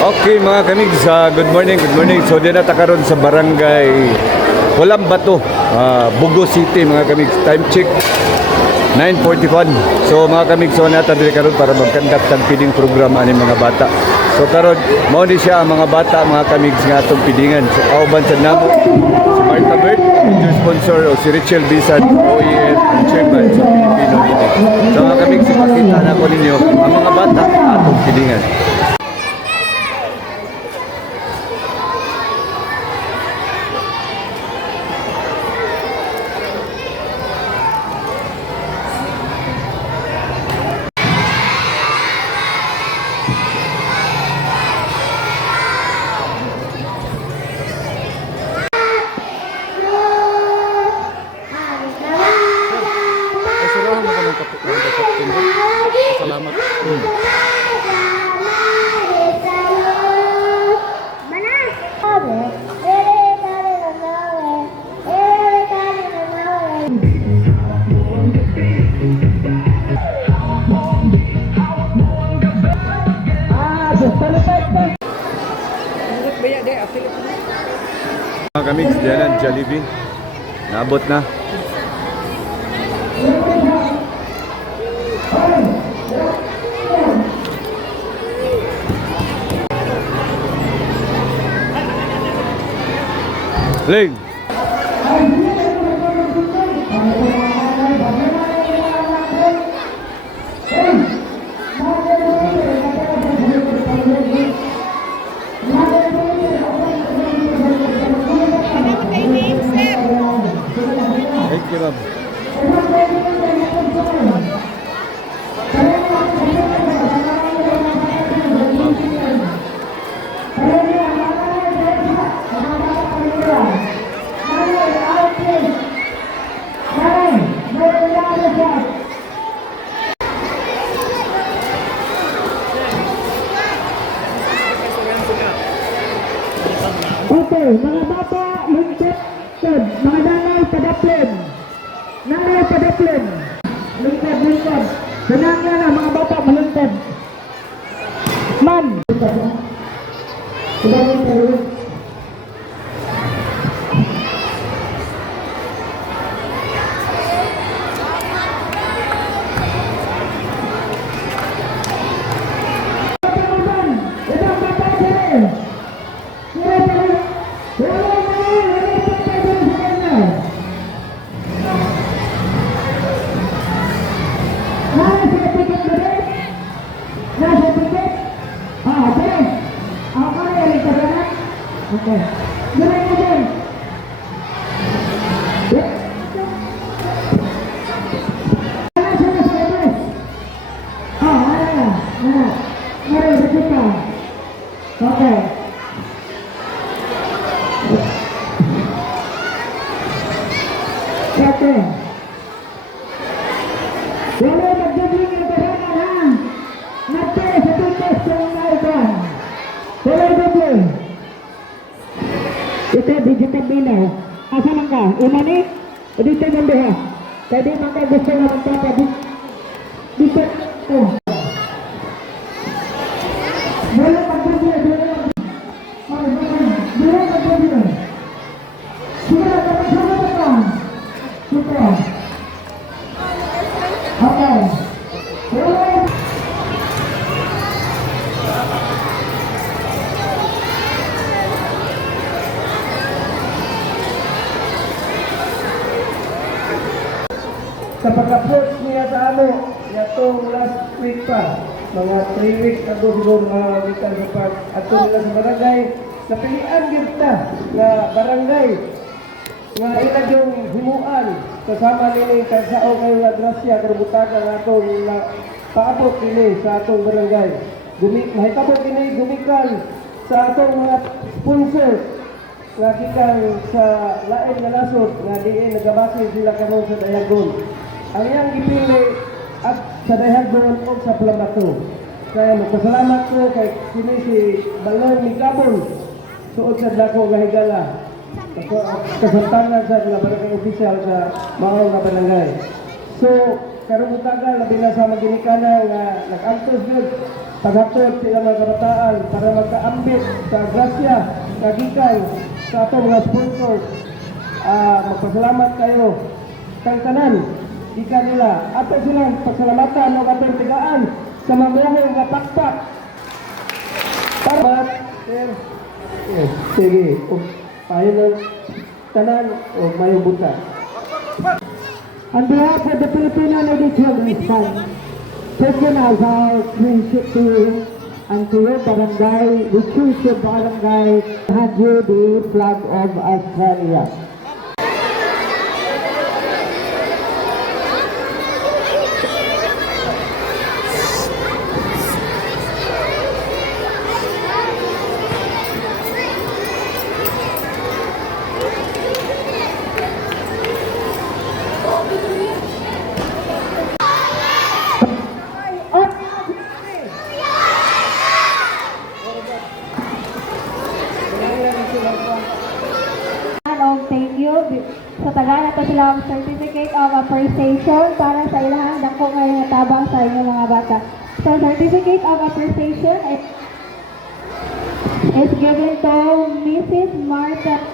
Okay mga kamigs, good morning, good morning. So din nata karon sa barangay Walang Bato, Bugo City mga kamigs. Time check 9:41. So mga kamigs, so nata diri karon para mag-conduct ng feeding program ani mga bata. So karon mao ni siya ang mga bata mga kamigs nga atong pidingan. So kauban sa namo si Martha Bird, major sponsor o si Richel Bisan, OEM and chairman sa Filipino Unit. So mga kamigs, ipakita na ko ninyo ang mga bata atong pidingan. Salamat. Mga kamigs, diyan ang Jollibee. Naabot na. Ling. Thank you, ma'am. Okay, mga bata, lungkot, mga nanay, padaplen. Nanay, padaplen. Lungkot. Senangnya na, mga bata, malungkot. Man. Sudah lungkot. Okay. Jalan kemudian. Ya. Mari berjuta. Oke. Oke. Boleh berjumpa dengan perhatian. Nanti satu tes yang menaikkan. Boleh berjumpa. Ito digital binaw. Asa lang ka? Una ni? O dito yung beha? Kaya di man ka gusto nga magpapa. Dito. Oh. Dito pagpapila. Dito pagpapila. Sige, kapag-sama ka. Dito. Okay. Sa pagka-approach niya sa amo, itong last week pa, mga 3 weeks ago siguro mga wikan sa pag ato nila sa barangay, napilian kita na barangay nga ilag yung himuan kasama nini kagsao kayo na grasya karubutaga nga atong na paabot nini sa atong barangay. Mahitabo nini gumikan sa atong mga sponsor nga gikan sa lain nga nasod nga diin nagabase sila karon sa Dayagon. Ang iyang gipili at sa Dayagon o sa Walang Bato. Kaya magpasalamat ko kay sini si Balong Migabon suod sa dako nga higala. Kasamtangan sa mga barangay official sa mga barangay. So, karong utaga labi na sa maginikana nga nag-antos yun paghatod sila mga kabataan para magkaambit sa grasya nga gikan sa atong mga sponsors. Magpasalamat kayo kang tanan gikan nila ato silang pasalamatan o atong tigaan sa mamuhong nga pakpak para sir sige payo ng tanan o mayong buta. On behalf of the Filipino Lady Children's Fund, taking as our friendship to you and to your barangay, we choose your barangay to hand you the flag of Australia. Thank you. Sa taga na to sila ang Certificate of Appreciation para sa ilahang dako ngayon tabang sa inyong mga bata. So, Certificate of Appreciation is given to Mrs. Martha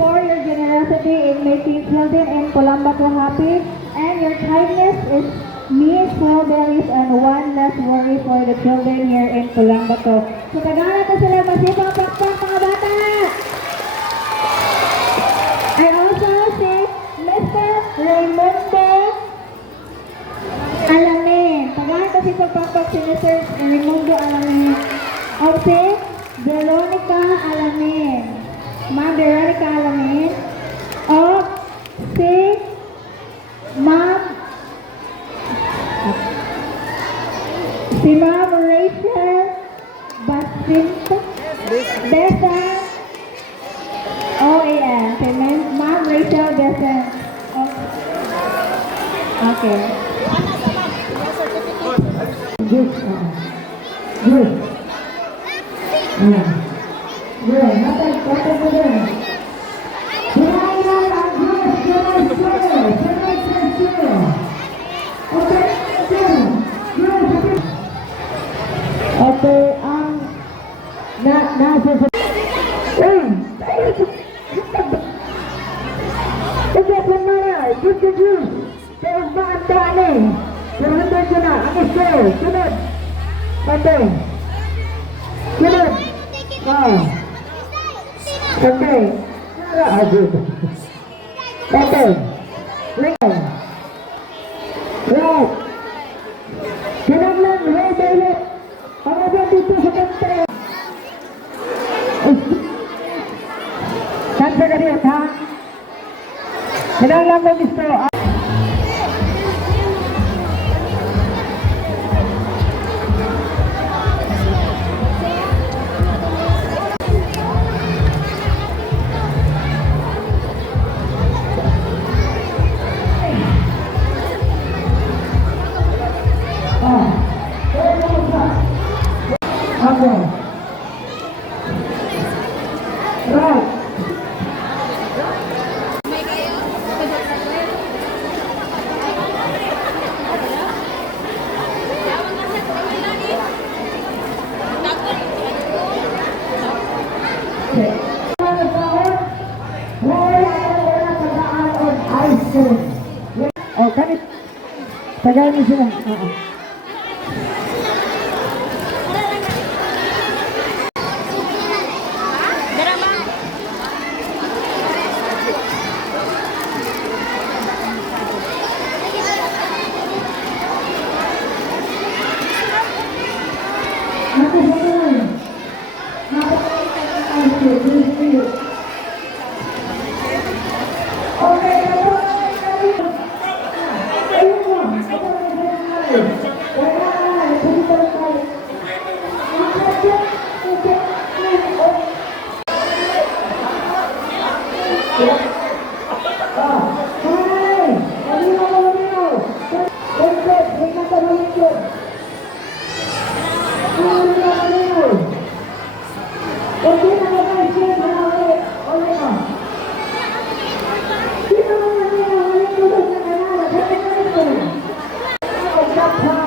for your generosity in making children in Colambato happy, and your kindness is me strawberries and one less worry for the children here in Colambato. So, taga na to sila masipang pakpak mga bata! I also see Mr. Raimundo Alamin. Tagahan kasi sa pagpag si Mr. Raimundo Alamin. O si Veronica Alamin. Ma'am Veronica Alamin. O si Ma'am Rachel Basinto Besa OAN. Ma'am Rachel Besa. Okay. Good. Good. Good. Nothing to do. Okay, nasa sa... Ito na na, good. Pero maantaan eh. Surrender ko na, ang isko, sunod. Pantay. Sunod. Pantay. Good. Pantay. Right. Right. Sunod lang, right, right. Pangabang dito sa pantay. Kansa ka rin, ha? Sunod lang mo gusto. Okay. Right. Oh, kanit. Tagal niyo sila.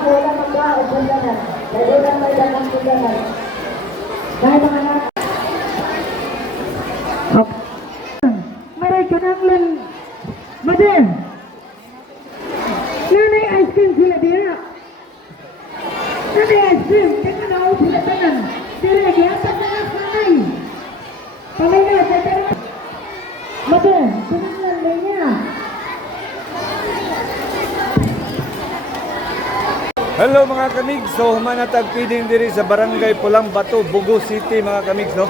wala magkaon sa dagat. Dahil wala may dagat sa dagat. Dahil mga anak. Maray ka nang lang. Madam! Nanay ice cream sila dira. Nanay ice cream. Kaya na ako sila tanan. Dira, giyapan na lang nanay. Pamay na, sa tara. Madam, kunang lang niya. Hello mga kamigs, so humanatag feeding diri sa Barangay Pulang Bato, Bugo City mga kamigs, no?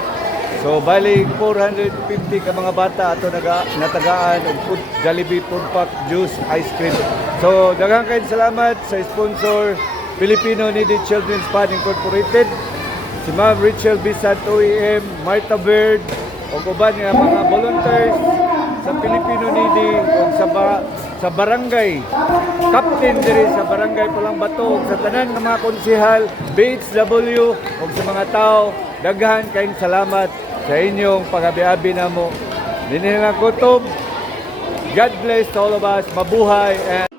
So bali 450 ka mga bata ato natagaan og food, Jollibee food pack, juice, ice cream. So daghang kayong salamat sa sponsor Filipino Needy Children's Fund Incorporated, si Ma'am Rachel Bisat OEM, Martha Bird, o uban nga mga volunteers sa Filipino Needy o sa barangay captain diri sa Barangay Pulang Bato ug sa tanan ng mga konsehal, BHW ug sa mga tao, daghan kayong salamat sa inyong pag-abi-abi namo. Dinhi lang kutob. God bless to all of us. Mabuhay and